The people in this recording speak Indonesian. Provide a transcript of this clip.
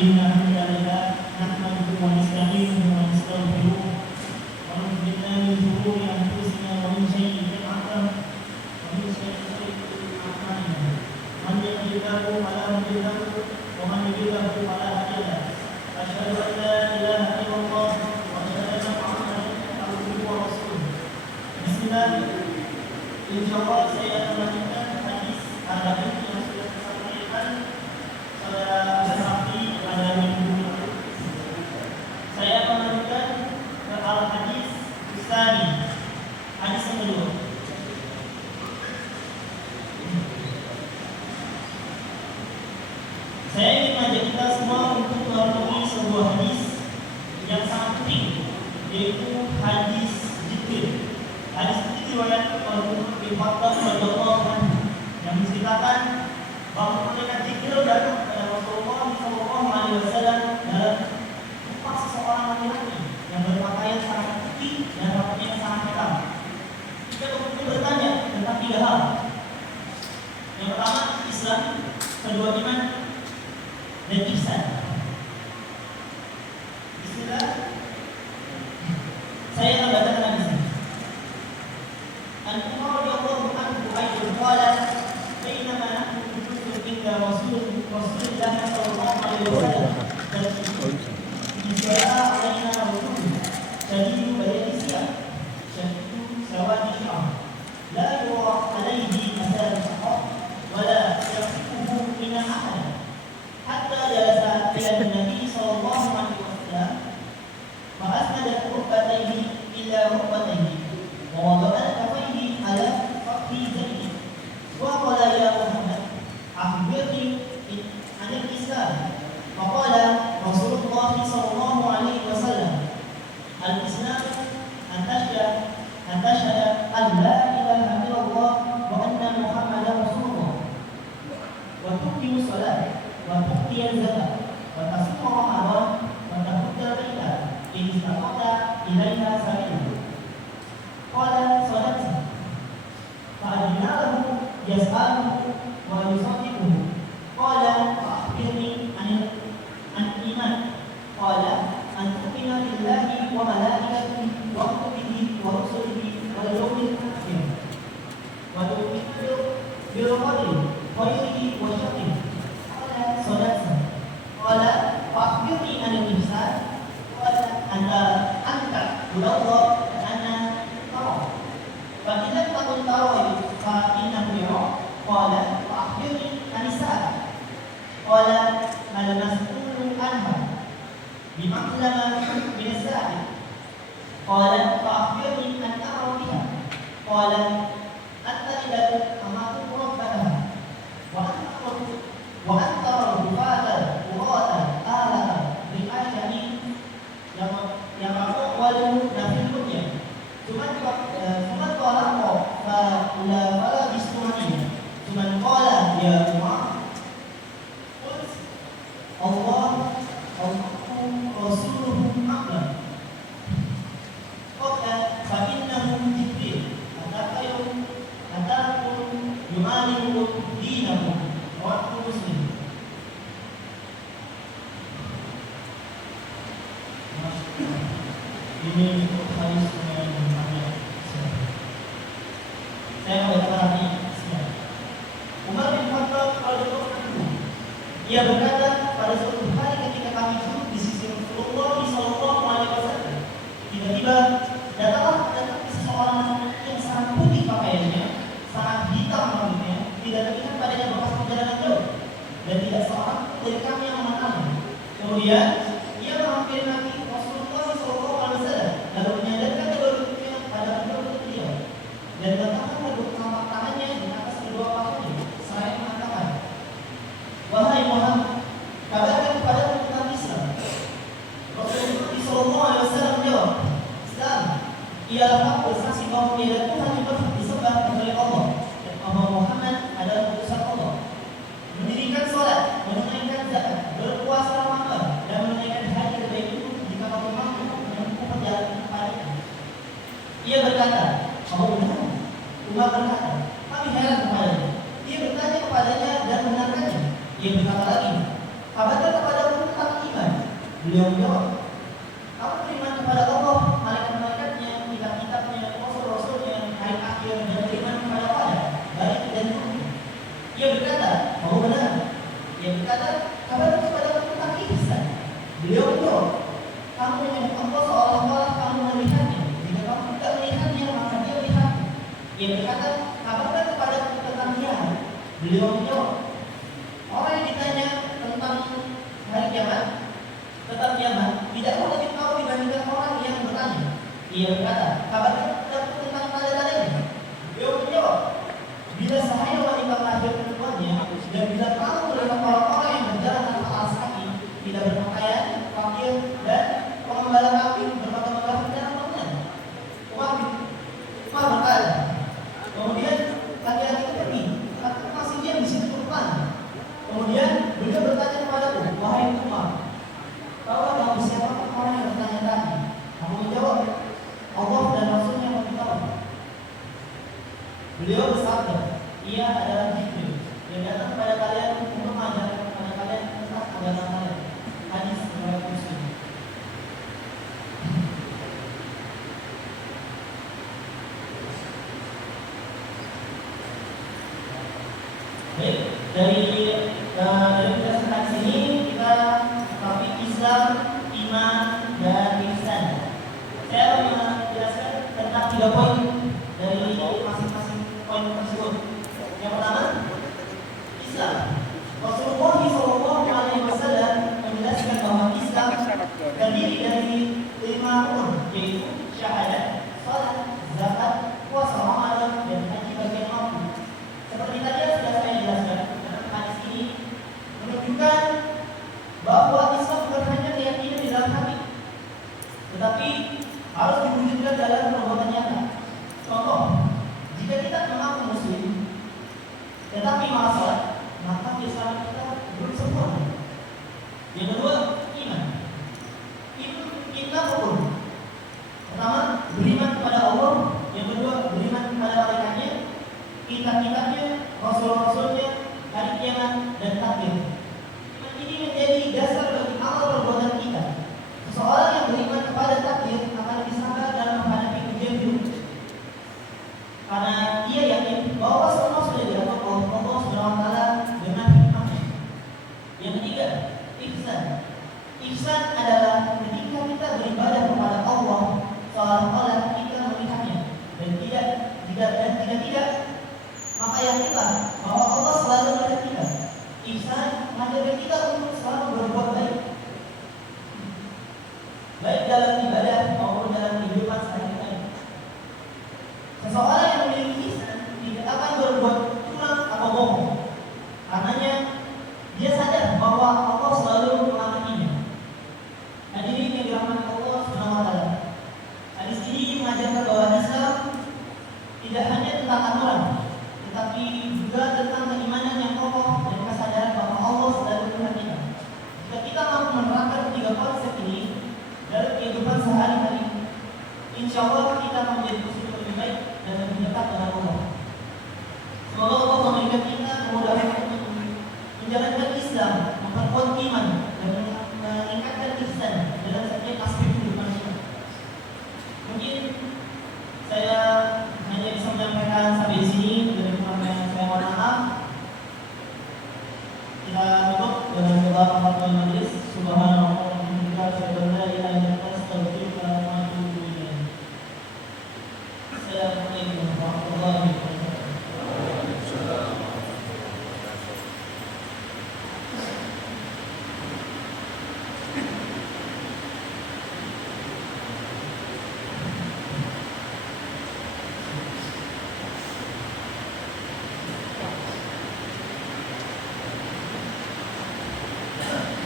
إن الحمد لله نحمده ونستعينه ونستغفره ونعوذ بالله من شرور أنفسنا ومن سيئات أعمالنا من يهده الله فلا مضل له ومن يضلل فلا هادي له أشهد أن لا إله إلا الله وأشهد أن محمدا عبده ورسوله. Bismillah. Insyaallah saya akan melanjutkan hadis arba'in yang sudah disampaikan saudara Safi pada minggu lalu. Saya akan melanjutkan ke al-hadis tsani, hadis yang kedua. Saya ingin mengajak kita semua untuk merenungi sebuah hadis yang sangat penting, yaitu hadis Jibril. Hadis ini diriwayatkan oleh Umar bin Khattab radhiyallahu anhu yang menceritakan bahwa malaikat Jibril datang kepada Rasulullah sallallahu alaihi wasallam dalam rupa seseorang laki-laki yang berpakaian sangat putih dan rambutnya sangat hitam. Dia kemudian bertanya tentang tiga hal. Yang pertama Islam, kedua iman, dan ihsan. Bismillah. Saya akan bacakan hadis ini. An-Umar radhiyallahu anhu aidan qala bainama nahnu julusun inda Rasulillah sallallahu alaihi wasallam jaa alaina rajulun shadidu bayadi siyah shadidu sawadi sya'ar la yura alaihi athar al-saqar wa la yaqifuhu min ahad hatta jalasa ila an-nabi sallallahu alaihi wasallam fa asnada rukbatayhi ila rukbatayhi wa wada'a kafayhi ala fakhri zaidi wa qala ya Muhammad akhbirni an al-islam fa qala Rasulullah sallallahu alaihi wasallam al-islam an tashhada an la ilaha illallah wa anna Muhammadar Rasulullah wa tuqimu shalah wa tu'ti zakat wa tasuma Ramadan wa tahujja baita in istata ilaiha sabila. Qala sadaqta fa ajnahu yas'aluhu wa yusaddiquhu. Qala akhbirni an iman. Qala an tu'mina billahi wa malaikatihi wa kutubihi wa rusulihi wal yawmil akhir wa tu'minu bil qadri khairihi wa sharrihi. Qala sadaqta. Qala akhbirni an ihsan. Qala anta Allah ana tara fa idza takun tara fa innahu yara. Qala akhbirni an isa'ah. Qala mal mas'ulu anha bima'lama min as-sa'il. Qala fa akhbirni an amra biha. Qala at-talibatu amatu rabbataha wa anta rufata urata alata bi'ajani yang awwalu nafil dunya cuman qala fa la fala bismani cuman qala ya Umar qul Allah Rasuluhu a'lam. Qala fa innahu Jibril atakum yu'allimukum dinakum wa muslim. Ini hadis yang banyak. Saya mau bertanya. Umar bin Khattab radhiyallahu anhu, ia berkata pada suatu hari ketika kami duduk di sisi Rasulullah sallallahu alaihi wasallam, tiba-tiba datang seseorang yang sangat putih pakaiannya, sangat hitam rambutnya, tidak terlihat padanya bekas perjalanan jauh, dan tidak seorang dari kami yang mengenalnya. Kemudian ia menghampiri Nabi Rasulullah sallallahu alaihi wasallam, lalu menyandarkan kedua lututnya pada kedua lutut beliau, dan meletakkan kedua telapak tangannya di atas kedua paha-Nya, seraya mengatakan, wahai Muhammad, kabarkan kepadaku tentang Islam. Rasulullah sallallahu alaihi wasallam menjawab, Islam ialah hak bersaksi bahwa tiada Tuhan yang berhak disembah kecuali Allah dan bahwa Muhammad adalah utusan Allah. Mendirikan salat, menunaikan zakat, berpuasa Ramadan, dan menunaikan haji terbaik itu jika kamu mampu menempuh perjalanan kepadanya. Ia berkata, kamu benar? Umar berkata, kami heran kepadanya. Ia bertanya kepadanya dan benarkannya. Ia berkata lagi, kabarkan kepadaku tentang Beliau menjawab, kamu beriman kepada Allah, malaikat-malaikatnya, kitab-kitabnya, rasul-rasulnya, hari akhir, dan beriman kepada Allah, baik dan buruk. Ia berkata, mau benar. Ia berkata, kabar kepada tentang ihsan. Beliau menjawab, kamu menyebut Allah seolah-olah kamu melihatnya. Jika kamu tidak melihatnya, maka dia melihat. Ia berkata, kabarkan kepada tentang kiamat. Beliau menjawab, orang yang ditanya tentang hari kiamat, tentang kiamat, tidak lebih tahu dibandingkan orang yang bertanya. Ia berkata, kabarkan tentang tanda-tandanya. Beliau menjawab, bila sahaya wanita melahirkan tuannya, dan bila kamu melihat orang-orang yang berjalan tanpa alas kaki, tidak berpakaian, fakir, dan pengembala kaki bermata-mata dalam bangunan. Umar berkata, kemudian laki-laki itu pergi, tapi masih diam di situ depan. Kemudian beliau bertanya kepadaku, wahai Umar, tahu kamu siapa orang yang bertanya tadi? Aku menjawab, Allah dan Rasulnya lebih tahu. Beliau bersabda, ia adalah Jibril yang datang kepada kalian untuk mengajarkan kepada kalian tentang agama kalian. Hadis riwayat Muslim. Baik, dari presentasi sini kita topik Islam, iman, dan ihsan. Saya menjelaskan tentang 3 poin dari masing-masing poin tersebut. Yang pertama, Islam. Rasulullah SAW menjelaskan bahwa Islam terdiri dari 5 rukun, yaitu syahadat, salat, zakat, puasa Ramadan, dan haji bagian waktu. Seperti tadi sudah saya jelaskan, hadis ini menunjukkan bahwa Islam bukan hanya keyakinan di dalam hati, tetapi harus diwujudkan dalam perbuatan nyata. Contoh, jika kita mengaku Muslim, tetapi malah salat, maka Islam kita belum sempurna. Yang kedua, iman. Itu kita rukun. Pertama, beriman kepada Allah. Yang kedua, beriman kepada malaikatnya, kitab-kitabnya, rasul-rasulnya, hari kiamat, dan takdir. Iman ini menjadi dasar bagi amal perbuatan kita. Seseorang yang beriman kepada takdir akan lebih sabar dalam menghadapi ujian hidup, karena dia yakin bahwa semua sudah diatur Allah SWT dengan hikmahnya. Yang ketiga, ihsan. Ihsan adalah ketika kita beribadah kepada Allah seolah-olah kita melihatnya, dan tidak, maka yakinlah bahwa Allah selalu melihat kita. Ihsan mengajarkan kita untuk selalu berbuat baik, baik dalam ibadah maupun dalam kehidupan sehari-hari. Seseorang yang memiliki ihsan tidak akan berbuat curang atau bohong, karenanya dia sadar bahwa Allah selalu mengamatinya. Hadirin yang dirahmati Allah SWT, hadis ini mengajarkan bahwa Islam tidak hanya tentang aturan, tetapi juga tentang keimanan yang kokoh dan kesadaran bahwa Allah selalu melihat kita. Jika kita mampu menerapkan 3 konsep ini dalam kehidupan sehari-hari, insya Allah kita akan menjadi muslim lebih baik dan lebih dekat dengan Allah. Semoga Allah memberikan kita kemudahan untuk menjalankan Islam, memperkuat iman, dan meningkatkan ihsan dalam setiap aspek kehidupan kita. Mungkin saya hanya bisa menyampaikan sampai di sini, dari yang saya mohon maaf. Kita tutup dengan doa kafaratul majelis. Subhanallah wa bihamdihi, asyhadu an la ilaha illa anta, astaghfiruka wa atubu ilaik. Assalamualaikum.